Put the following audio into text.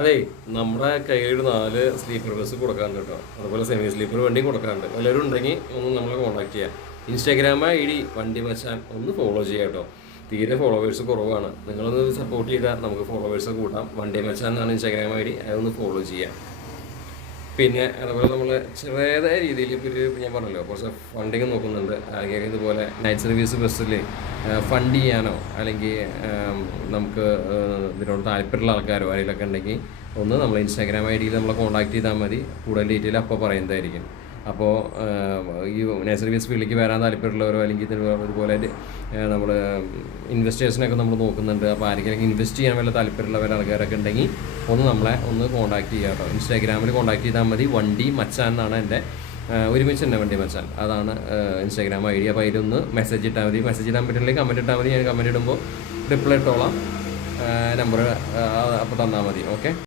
അതെ, നമ്മുടെ കയ്യിൽ 4 സ്ലീപ്പർ ബസ് കൊടുക്കാറുണ്ട് കേട്ടോ. അതുപോലെ സെമി സ്ലീപ്പർ വണ്ടിയും കൊടുക്കാറുണ്ട്. എല്ലാവരും ഉണ്ടെങ്കിൽ ഒന്ന് നമ്മളെ കോൺടാക്ട് ചെയ്യാം. ഇൻസ്റ്റാഗ്രാം ID വണ്ടി മച്ചാൻ ഒന്ന് ഫോളോ ചെയ്യാം കേട്ടോ. തീരെ ഫോളോവേഴ്സ് കുറവാണ്. നിങ്ങളൊന്ന് സപ്പോർട്ട് ചെയ്താൽ നമുക്ക് ഫോളോവേഴ്സ് കൂട്ടാം. വണ്ടി മച്ചാൻ എന്നാണ് ഇൻസ്റ്റാഗ്രാം ID, അതൊന്ന് ഫോളോ ചെയ്യാം. പിന്നെ അതുപോലെ നമ്മൾ ചെറിയതായ രീതിയിൽ ഇപ്പോൾ ഞാൻ പറഞ്ഞല്ലോ കുറച്ച് ഫണ്ടിങ് നോക്കുന്നുണ്ട്. അല്ലെങ്കിൽ ഇതുപോലെ നൈറ്റ് സർവീസ് ബസ്സിൽ ഫണ്ട് ചെയ്യാനോ അല്ലെങ്കിൽ നമുക്ക് ഇതിനോട് താല്പര്യമുള്ള ആൾക്കാരോ ആരെങ്കിലുമൊക്കെ ഉണ്ടെങ്കിൽ ഒന്ന് നമ്മൾ ഇൻസ്റ്റാഗ്രാം ID നമ്മളെ കോൺടാക്ട് ചെയ്താൽ മതി. കൂടുതൽ ഡീറ്റെയിൽ അപ്പോൾ പറയുന്നതായിരിക്കും. അപ്പോൾ ഈ നൈറ്റ് സർവീസ് ഫീൽഡിലേക്ക് വരാൻ താല്പര്യമുള്ളവരോ അല്ലെങ്കിൽ ഇതുപോലെ നമ്മൾ ഇൻവെസ്റ്റേഴ്സിനൊക്കെ നമ്മൾ നോക്കുന്നുണ്ട്. അപ്പോൾ ആരെങ്കിലും ഇൻവെസ്റ്റ് ചെയ്യാൻ വല്ല താല്പര്യമുള്ളവർ ആൾക്കാരൊക്കെ ഉണ്ടെങ്കിൽ നമ്മളെ ഒന്ന് കോൺടാക്ട് ചെയ്യുക കേട്ടോ. ഇൻസ്റ്റാഗ്രാമിൽ കോൺടാക്ട് ചെയ്താൽ മതി. വണ്ടി മച്ചാൻ എന്നാണ് എൻ്റെ ഒരുമിച്ച് തന്നെ വണ്ടി മച്ചാൻ, അതാണ് ഇൻസ്റ്റാഗ്രാം ID. അപ്പോൾ അതിലൊന്ന് മെസ്സേജ് ഇട്ടാൽ മതി. മെസ്സേജ് ഇടാൻ പറ്റില്ലെങ്കിൽ കമൻറ്റ് ഇട്ടാൽ മതി. ഞാൻ കമൻറ്റ് ഇടുമ്പോൾ റിപ്ലൈ ഇട്ടോളാം. നമ്പർ അപ്പോൾ തന്നാൽ മതി. ഓക്കെ.